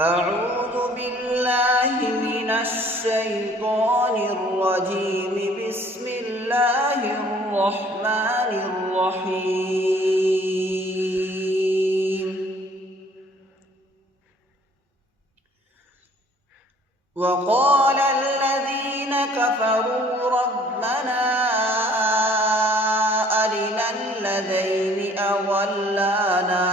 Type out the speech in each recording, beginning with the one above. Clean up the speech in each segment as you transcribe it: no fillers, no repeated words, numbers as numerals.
أعوذ بالله من الشيطان الرجيم. بسم الله الرحمن الرحيم. وقال الذين كفروا ربنا أرنا الذين أضلانا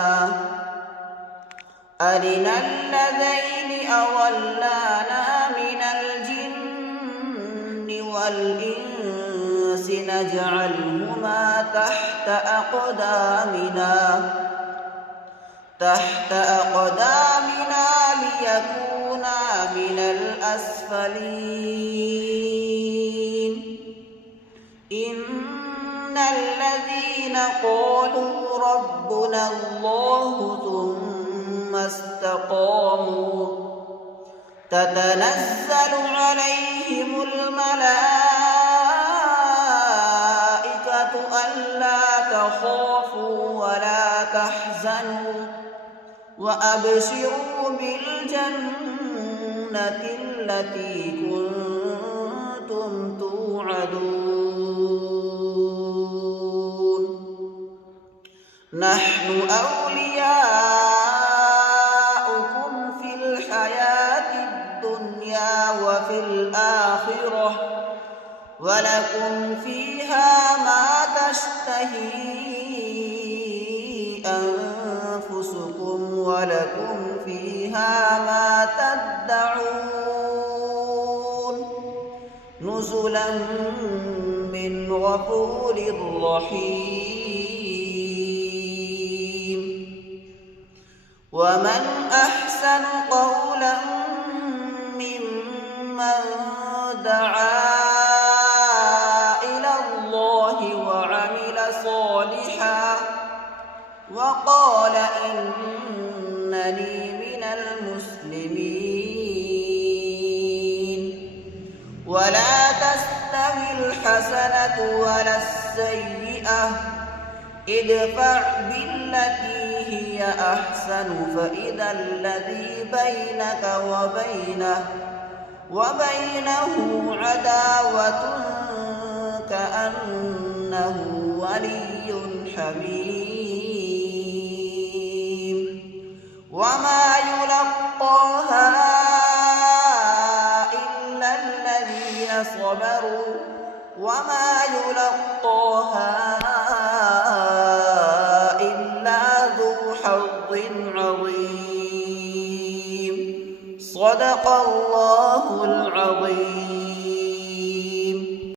من الجن والإنس نجعلهما تحت أقدامنا ليكونا من الأسفلين. إن الذين قالوا ربنا الله ثم استقاموا تتنزل عليهم الملائكة ألا تخافوا ولا تحزنوا وأبشروا بالجنة التي كنتم توعدون. نحن أولياؤكم في الحياة الدنيا وفي الآخرة ولكم فيها ما تشتهي أنفسكم ولكم فيها ما تدعون. نزلا من غفور رحيم. ومن أحسن قولا ممن دعا إلى الله وعمل صالحا وقال إنني من المسلمين. ولا تستوي الحسنة ولا السيئة ادفع بالتي هي أحسن فإذا الذي بينك وبينه عداوة كأنه ولي حميم. وما يلقاها إلا الذين صبروا وما يلقاها إلا ذو حظ عظيم. صدق الله